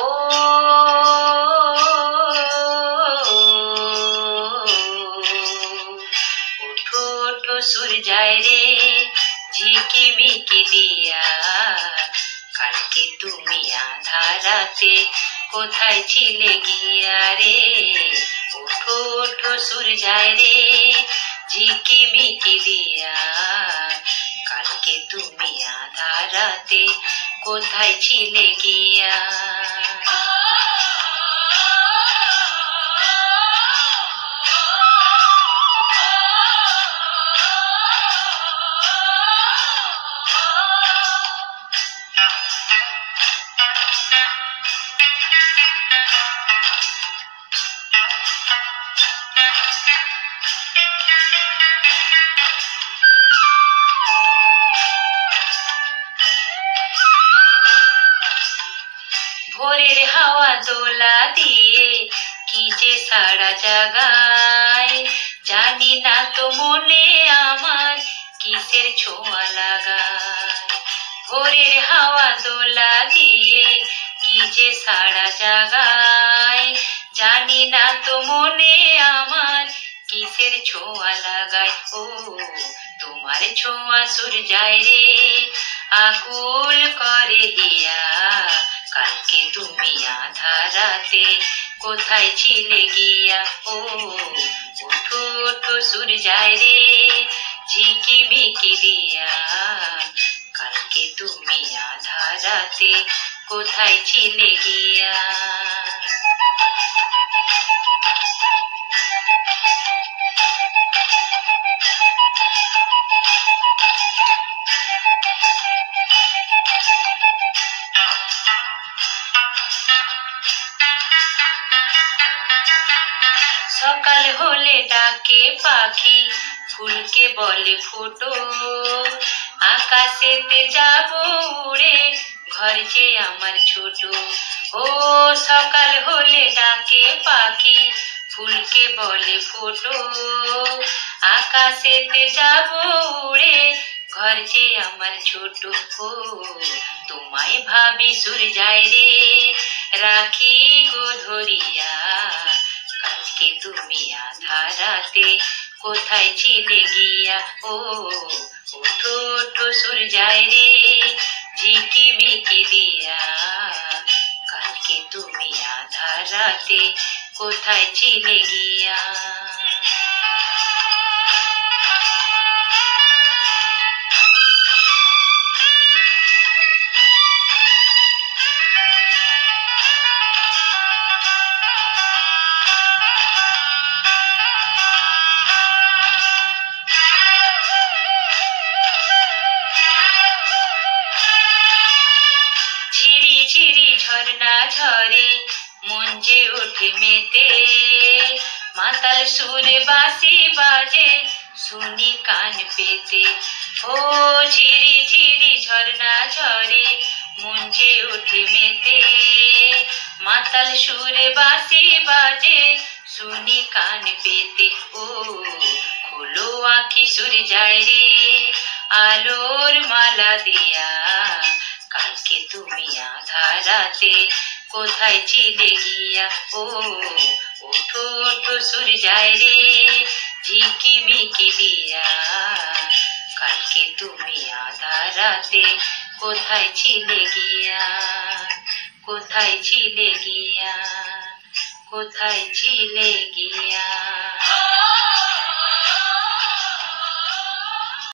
ও ওঠো ওঠো সূর্যায় রে ঝিকিমিকি দিয়া, কালকে তুমি আঁধার রাতে কোথায় ছিলে গিয়া রে। ওঠো ওঠো সূর্যায় রে ঝিকিমিকি দিয়া, কালকে তুমি আঁধার রাতে কোথায় ছিলে গিয়া। ভোরের হাওয়া দোলা দিয়ে কি যে সারা জাগায়, জানি না তো মনে আমার কিসের ছোঁয়া লাগায়। ভোরের হাওয়া দোলা দিয়ে কি যে সারা জাগায়, জানি না তো মনে আমার কিসের ছোঁয়া লাগায়। ও তোমার ছোঁয়া সূর্যায় রে আকুল করে দিয়া, কালকে তুমি আঁধার রাতে কোথায় ছিলে গিয়া। ও ওঠো ওঠো সূর্যায় রে ঝিকিমিকি দিয়া, কালকে তুমি আঁধার রাতে কোথায় ছিলে গিয়া। সকাল হলে ডাকে পাখি ফুলকে বলে ফোটো, আকাশেতে যাব উড়ে ঘর যে আমার ছোট। ও সকাল হলে ডাকে পাখি ফুলকে বলে ফোটো, আকাশেতে যাব উড়ে ঘর যে আমার ছোট। ও তোমায় ভাবি সূর্যায় রে রাখি গো ধরিয়া, কালকে তুমি আঁধার রাতে কোথায় ছিলে গিয়া। ও ওঠো ওঠো সূর্যায় রে ঝিকিমিকি দিয়া, কালকে তুমি আঁধার রাতে কোথায় ছিলে গিয়া। ঝিরি ঝিরি ঝর্ণা ঝরে মন যে ওঠে মেতে, মাতাল সুরে বাঁশি বাজে শুনি কান পেতে। ও ঝিরি ঝিরি ঝর্ণা ঝরে মন যে ওঠে মেতে, মাতাল সুরে বাঁশি বাজে শুনি কান পেতে। ও খোলো আঁখি সূর্যায় রে আলোর মালা দিয়া, কালকে তুমি আঁধার রাতে কোথায় ছিলে গিয়া। ও ওঠো ওঠো সূর্যায় রে ঝিকিমিকি দিয়া, কালকে তুমি আঁধার রাতে কোথায় ছিলে গিয়া। কোথায় ছিলে গিয়া, কোথায় ছিলে গিয়া।